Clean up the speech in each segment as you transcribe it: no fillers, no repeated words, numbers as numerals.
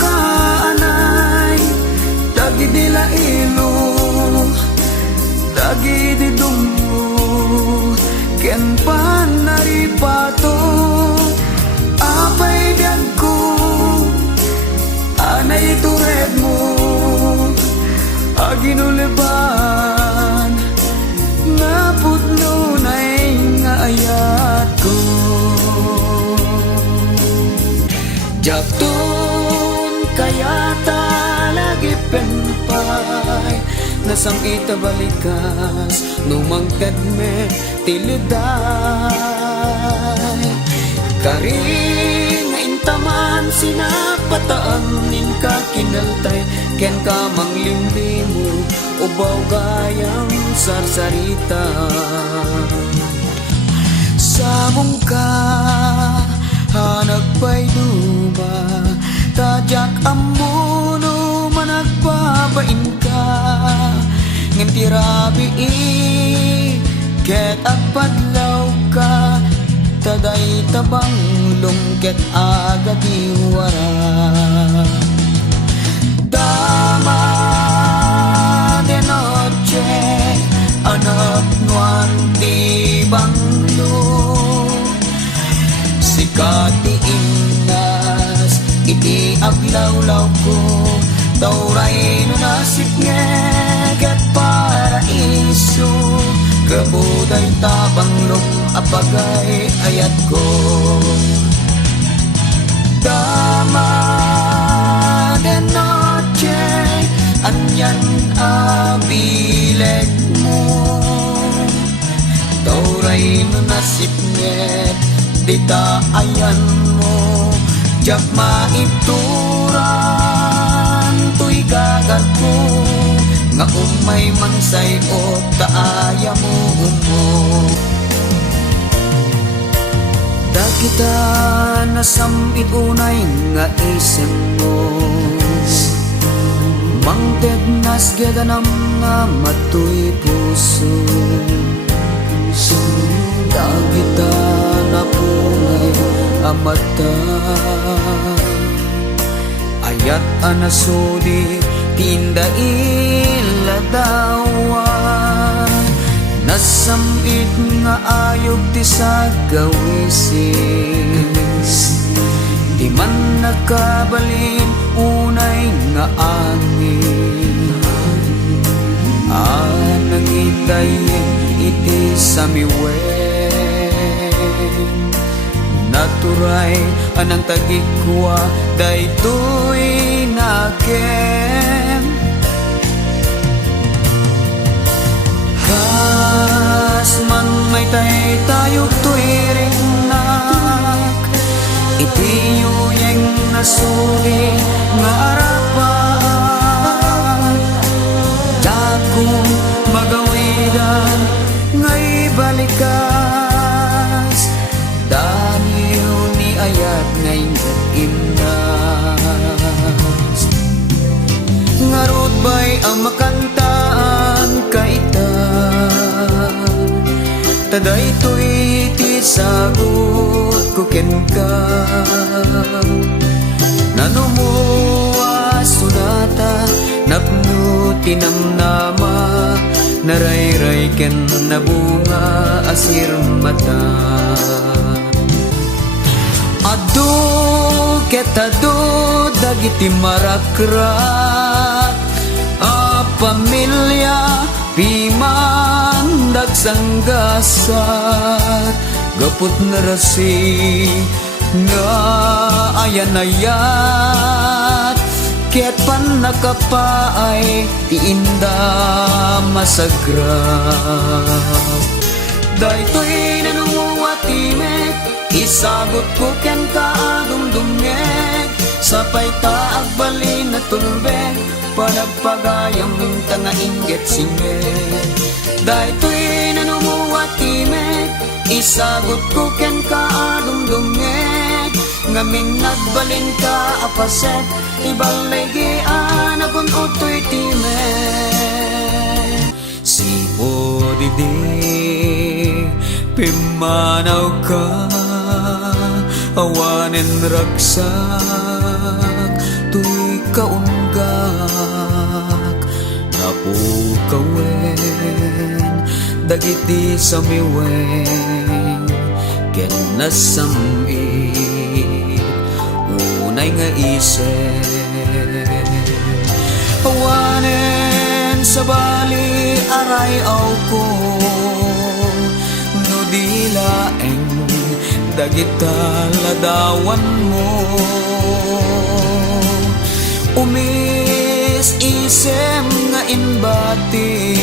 kaanay dagi dila ilo dagi di dungo ken panaripato apay biag ko anay tured mo aginuliban nga putno na'y nga ayat ko Japton kaya talagi penpay nasam ita balikas numangkad me tiliday karing intaman sinapataan nin ka kinaltay ken ka manglimlimo ubaw gayang sarsarita samong ka hanagpay duma tajak amuno managbabain ka ngem tirabi ket agpadlaw ka taday tabang lungket aga diwara dama de noche anak nuan di banglo sikati inas iti aglawlaw ko tauray no nasip ngeget paraiso kabuday tabanglong apagay ayat ko dama de noche anyan abileg mo tauray no nasip nget dita ayan mo jak maituran tuy gagar ko nga umay mansay o taaya mo umo dagita nasamit unay nga isem mo mangted nasgedanam nga matuy puso dagita napunay amata ayat anasudi tinda iladawan nasamit nga ayog ti sa gawisin di man nakabalin unay nga angin nangitayin iti samiwen naturay anang tagikwa daytoy nakem kas man may tay tayo tuwiring nak iti yuyeng nasuli nga arapan dakong magawidan ngay balikas daniyo ni ayat ngay imnas ngarod bay ang makantaan kaita taday to'y ti sagot ko ken ka nanumuwa sunata napno tinamnama narayray ken nabunga asir mata adu ketado dagiti marakrat a pamilya piman dagsanggasat gaput narasi nga ayan-ayat ket pan nakapaay ti inda masagrat daytoy nanumuwatimek isagot ko ken kaadumdumngeg sapay ta agbalin na tulbeg panagpagayam tanga inget singeg daytoy nanumuwatimek isagot ko ken kaadumdumngeg ngamin nagbalin ka apaset ibalaygian akong utoy time si Odide pimanaw ka awanen ragsak kawen dagiti sa miwen ken nasamit unay nga isip awanen sa bali aray ko no di laeng dagita ladawan mo umis isem nga imbati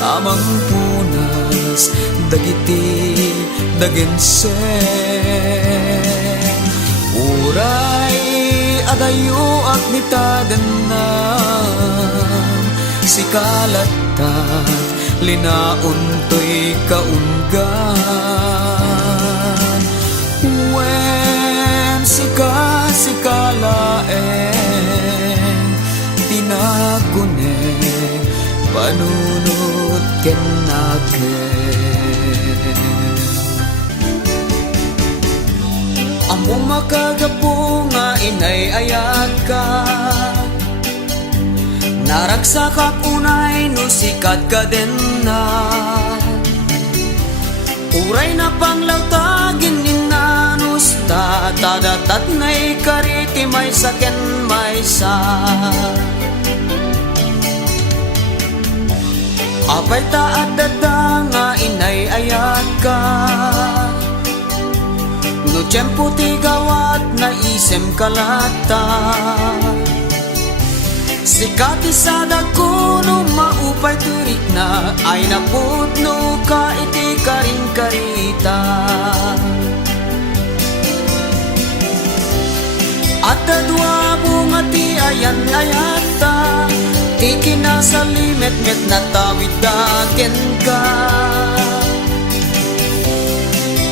amang punas dagiti dagense uray adayo at nitaganam si kalatat linaon to'y kaunggan wen si kalaeng tinaguneng panunot ken naken amo makagapo nga inay ayat ka naragsak ak unay no sikat ka din na uray na panglawtagin inanus tadatat na'y kariti may saken may sa apay taat dada nga inay ayat ka no tiyempo ti gawat na isem kalata sikat isada ko no maupay turik na ay napudno ka iti karing karita at dadwa bunga ti ayan ayata ti kinasalimet met natawid daken ka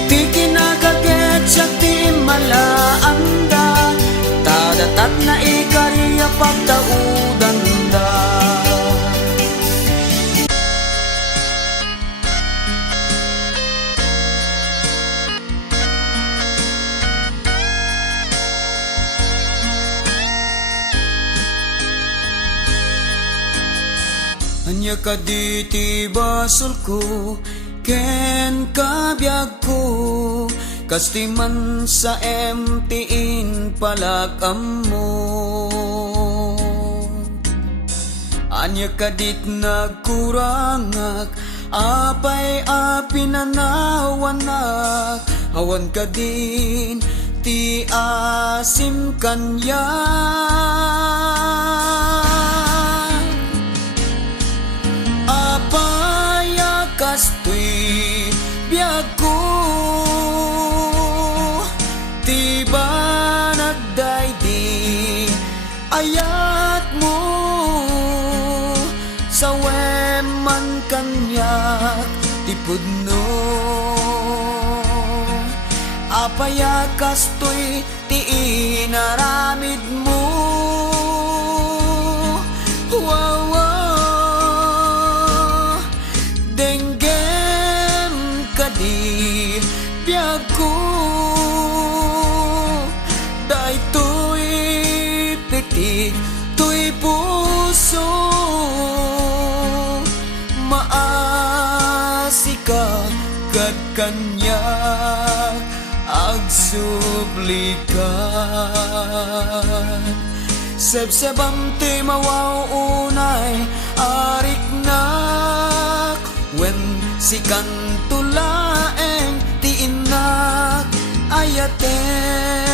ti kinakaget siya ti malaanda tadatat na ikariya pagtaudan da anya kaditi basol ko ken kabyag ko kastiman sa MTin palakam mo anya kadit nagkurangak apay apinanawanak awan kadin ti asim kanya apaya kastoy biag ko tiba nagdaydi ayat mo sa weman kanyak tipudno apaya kastoy ti inaramid mo wow denggem kadi biag ko daytoy pitik to'y puso maasika kad kanyak agsublikan sebsebam ti mawaw unay ariknak wen sikan tulaeng ti inak ayaten